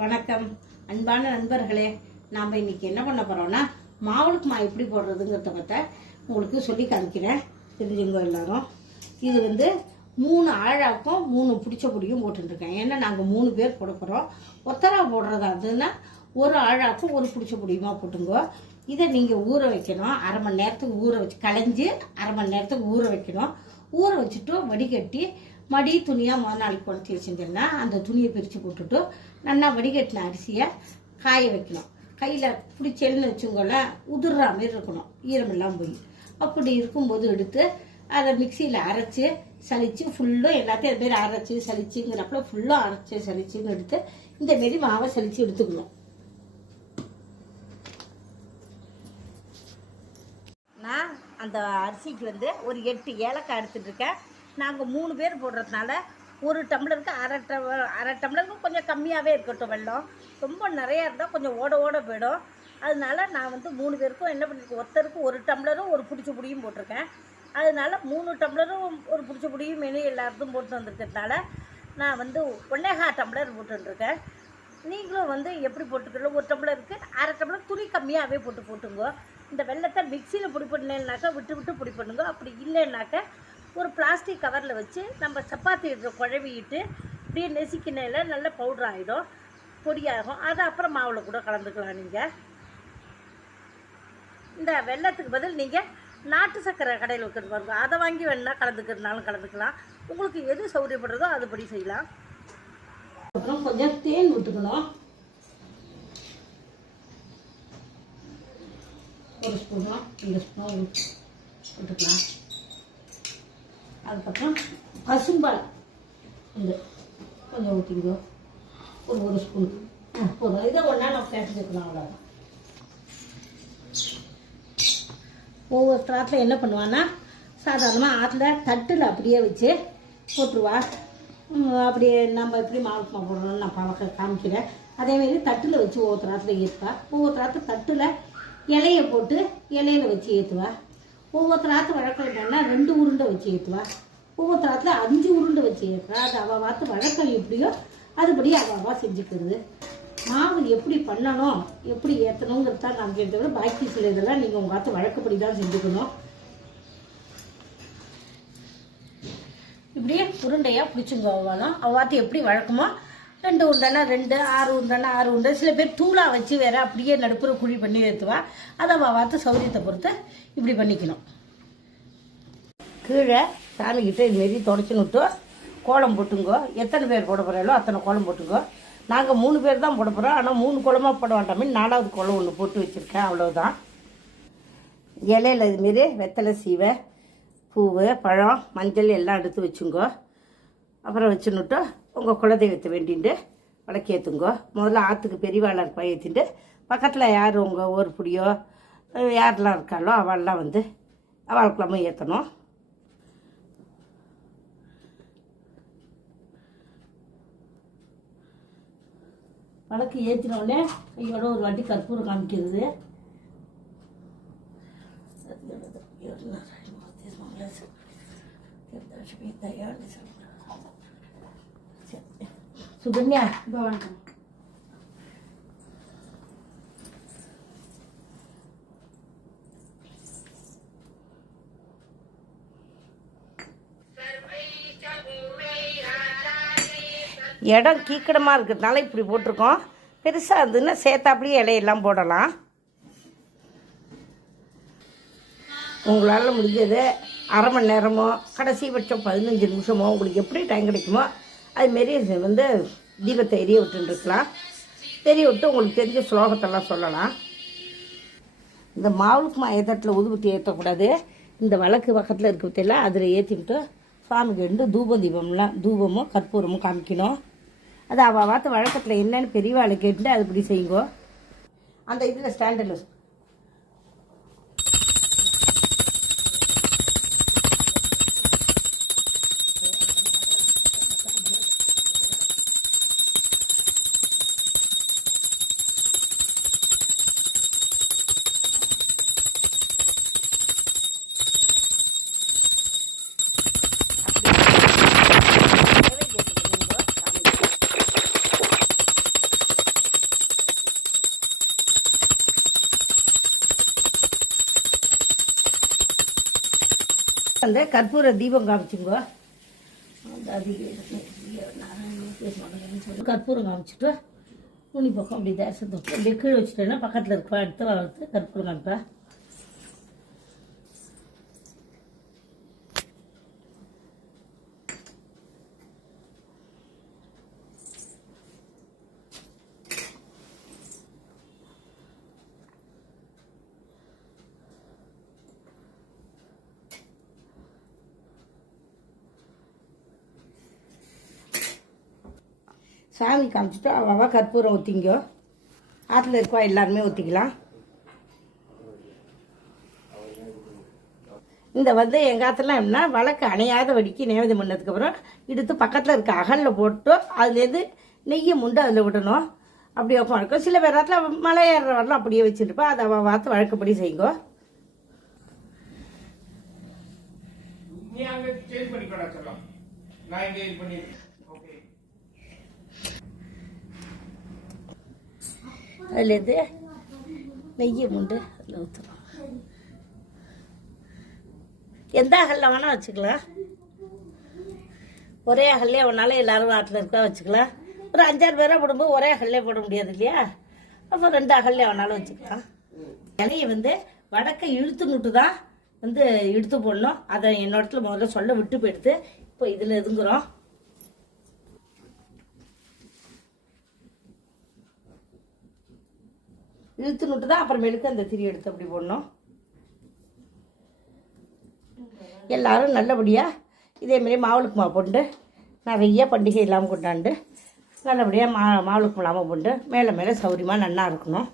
வணக்கம் அன்பான நண்பர்களே. நாம் இன்னைக்கு என்ன பண்ண போகிறோம்னா மாவுளுக்கு மா எப்படி போடுறதுங்கிறத பற்றி உங்களுக்கு சொல்லி காமிக்கிறேன். தெரிஞ்சுங்க எல்லாரும். இது 3 ஆழாக்கும் 3 பிடிச்ச பொடியும் போட்டுருக்கேன். ஏன்னா நாங்கள் 3 பேர் போட போகிறோம். ஒத்தரா போடுறதா இருந்ததுன்னா ஒரு ஆழாக்கும் ஒரு பிடிச்ச பொடியுமா போட்டுங்க. இதை நீங்கள் ஊற வைக்கணும். அரை மணி நேரத்துக்கு ஊற வச்சு களைஞ்சி அரை மணி நேரத்துக்கு ஊற வைக்கணும். ஊற வச்சுட்டு வடிகட்டி மடி துணியாக முதல் நாளைக்கு குழச்சி வச்சுருந்தேன்னா அந்த துணியை பிரித்து போட்டுட்டு நல்லா வடிகட்டின அரிசியை காய வைக்கணும். கையில் பிடிச்செல்னு வச்சுங்களேன், உதிர்ற மாதிரி இருக்கணும், ஈரமெல்லாம் போய். அப்படி இருக்கும்போது எடுத்து அதை மிக்சியில் அரைச்சி சலித்து ஃபுல்லும் எல்லாத்தையும் அதுமாரி அரைச்சி சலிச்சுங்கிறப்பல ஃபுல்லாக அரைச்சி சலிச்சுன்னு எடுத்து இந்தமாரி மாவை சலித்து எடுத்துக்கணும். நான் அந்த அரிசிக்கு ஒரு 8 ஏலக்காய் எடுத்துகிட்ருக்கேன். நாங்கள் 3 பேர் போடுறதுனால ஒரு டம்ளருக்கு அரை டம்ளருக்கு கொஞ்சம் கம்மியாகவே இருக்கட்டும். வெல்லம் ரொம்ப நிறையா இருந்தால் கொஞ்சம் ஓட போயிடும். அதனால நான் 3 பேருக்கும் என்ன பண்ணியிருக்கேன், ஒருத்தருக்கு ஒரு டம்ளரும் ஒரு பிடிச்ச பொடியும் போட்டிருக்கேன். அதனால 3 டம்ளரும் ஒரு பிடிச்ச பொடியும் மெனு எல்லாருக்கும் போட்டு வந்திருக்கிறதுனால நான் 1.25 டம்ளர் போட்டுருக்கேன். நீங்களும் எப்படி போட்டுக்கலாம், ஒரு டம்ளருக்கு அரை டம்ளர் துணி கம்மியாகவே போட்டுங்க. இந்த வெல்லத்தை மிக்சியில் பொடி பண்ணேன்னாக்கா விட்டு பொடி பண்ணுங்க. அப்படி இல்லைன்னாக்கா ஒரு பிளாஸ்டிக் கவரில் வச்சு நம்ம சப்பாத்தி குழவிட்டு இப்படியே நெசிக்கினையில் நல்ல பவுடர் ஆகிடும், பொடியாகும். அதை அப்புறம் மாவில் கூட கலந்துக்கலாம். நீங்கள் இந்த வெல்லத்துக்கு பதில் நீங்கள் நாட்டு சர்க்கரை கடையில் வைக்கிறது பாருங்க, அதை வாங்கி வேணா கலந்துக்கிறதுனாலும் கலந்துக்கலாம். உங்களுக்கு எது சௌகரியப்படுறதோ அதுபடி செய்யலாம். அப்புறம் கொஞ்சம் தேன் விட்டுக்கணும். 1 ஸ்பூனோ 2 ஸ்பூனோ விட்டுக்கலாம். அதுக்கப்புறம் பசும்பால் கொஞ்சம் ஊற்றிங்க, ஒரு 1 ஸ்பூன் போதும். இதை ஒன்றா நம்ம பேசிக்கலாம். அவ்வளோதான். ஒவ்வொரு தாட்டில் என்ன பண்ணுவான்னா சாதாரணமாக ஆற்றுல தட்டில் அப்படியே வச்சு போட்டுருவா. அப்படியே நம்ம எப்படி மாவுக்குமா போடணும்னு நான் பழக்க காமிக்கிறேன். அதேமாரி தட்டில் வச்சு ஒவ்வொரு தாட்டில் ஏற்றுவா. ஒவ்வொரு தாத்து தட்டில் இலையை போட்டு இலையில வச்சு ஏற்றுவா. ஒவ்வொரு தாத்து வழக்கம் என்னன்னா 2 உருண்டை வச்சு ஏற்றுவா. ஒவ்வொரு தாத்துல 5 உருண்டை வச்சு ஏற்றுவா. அது அவள் பார்த்து வழக்கம் எப்படியோ அதுபடி அவள் செஞ்சுக்கிறது. மாவு எப்படி பண்ணணும் எப்படி ஏற்றணுங்கிறது தான் காமிக்கிறத விட பாக்கி சில இதெல்லாம் நீங்கள் உங்கள் பார்த்து வழக்கப்படி தான் செஞ்சுக்கணும். இப்படியே உருண்டையாக பிடிச்சுங்க. அவள் பார்த்து எப்படி வழக்கமோ 2 உருண்டைனா 2, 6 உருண்டைனா 6 உருண்டை. சில பேர் தூளாக வச்சு வேற அப்படியே நடுப்புற குழி பண்ணி ஏற்றுவா. அதை அவள் பார்த்து சௌரியத்தை பொறுத்து இப்படி பண்ணிக்கணும். கீழே சாமிக்கிட்ட இதுமாரி தொடச்சின்னு விட்டு கோலம் போட்டுங்கோ. எத்தனை பேர் போட போகிறாங்களோ அத்தனை கோலம் போட்டுங்கோ. நாங்கள் 3 பேர் தான் போட போகிறோம். ஆனால் 3 கோலமாக போட வேண்டாமே, 4வது கோலம் ஒன்று போட்டு வச்சுருக்கேன். அவ்வளோதான். இலையில் இதுமாரி வெத்தலை சீவை பூவு பழம் மஞ்சள் எல்லாம் எடுத்து வச்சுங்கோ. அப்புறம் வச்சுன்னுட்டு உங்கள் குலதெய்வத்தை வேண்டிட்டு விளக்கேற்றுங்கோ. முதல்ல ஆற்றுக்கு பெரியவாளாக இருப்பா ஏற்றிட்டு பக்கத்தில் யார் உங்கள் ஒரு பிடியோ யாரெல்லாம் இருக்காளோ அவள்லாம் அவளுக்கெல்லாமல் ஏற்றணும். வழக்கு ஏற்றினோடனே கையோட ஒரு வாட்டி கற்பூரம் காமிக்கிறது. சுகன்யா வணக்கம். இடம் கீக்கடமாக இருக்கிறதுனால இப்படி போட்டிருக்கோம். பெருசாக இருந்ததுன்னா சேர்த்தாப்படியே இலையெல்லாம் போடலாம். உங்களால் முடிஞ்சது அரை மணி நேரமோ கடைசிபட்சம் 15 நிமிஷமோ உங்களுக்கு எப்படி டைம் கிடைக்குமோ அதுமாரி தீபத்தை எரிய விட்டுருக்கலாம். தெரிய விட்டு உங்களுக்கு தெரிஞ்ச ஸ்லோகத்தெல்லாம் சொல்லலாம். இந்த மாவுக்கு ஏத்தட்டில் ஊதுபத்தி ஏற்றக்கூடாது. இந்த வழக்கு பக்கத்தில் இருக்கிறதெல்லாம் அதில் ஏற்றிக்கிட்டு சுவாமிக்கு தூபமும் கற்பூரமும் காமிக்கணும். அது அவள் பார்த்து வழக்கத்தில் என்னன்னு பெரியவாளை கேட்டுட்டு அது இப்படி செய்யுங்கோ. அந்த இதில் ஸ்டாண்டில் அந்த கற்பூர தீபம் காமிச்சுங்கோ. கற்பூரம் காமிச்சிட்டு துணி பக்கம் அப்படி தேசத்தை அப்படியே கீழே வச்சுட்டேன்னா பக்கத்தில் இருக்க எடுத்து வளர்த்து கற்பூரம் காமிப்பேன். சாமி காமிச்சிட்டு அவ கற்பூரம் ஊற்றிங்கோ. ஆற்றுல இருக்கவா எல்லாருமே ஊற்றிக்கலாம். இந்த வந்து எங்கள் ஆற்றுலாம் எப்படின்னா வழக்கு அணையாத வடிக்கு நைவேத்தியம் பண்ணதுக்கப்புறம் எடுத்து பக்கத்தில் இருக்க அகலில் போட்டு அதுலேருந்து நெய்யை முண்டு அதில் விடணும். அப்படி வைப்போம் இருக்கும். சில பேர் ஆற்றுல மலை ஏறுற வரலாம் அப்படியே வச்சுருப்பா. அதை அவள் வாத்து வழக்கப்படி செய்யுங்கோ. அதுலேருந்து நெய்யை முண்டு அதில் ஊற்றணும். எந்த அகலில் வேணால் வச்சுக்கலாம். ஒரே அகல்லே ஒன்றால் எல்லோரும் நாட்டில் இருக்கா வச்சுக்கலாம். ஒரு 5-6 பேராக போடும்போது ஒரே அகல்லே போட முடியாது இல்லையா? அப்போ 2 அகல்லே வேணாலும் வச்சுக்கலாம். இலையை வந்து வடக்கை இழுத்து தான் வந்து இழுத்து போடணும். அதை என்னோட இடத்துல முதல்ல சொல்ல விட்டு போயிடுது. இப்போ இதில் எதுங்குறோம். இழுத்து தான் அப்புறமேலுக்கு அந்த திரி எடுத்து அப்படி போடணும். எல்லோரும் நல்லபடியாக இதேமாரி மாவுளுக்கு மாவு போட்டு நிறைய பண்டிகை இல்லாமல் கொண்டாண்டு நல்லபடியாக மாவுளுக்கு இல்லாமல் போட்டு மேலே சௌரியமாக நல்லா இருக்கணும்.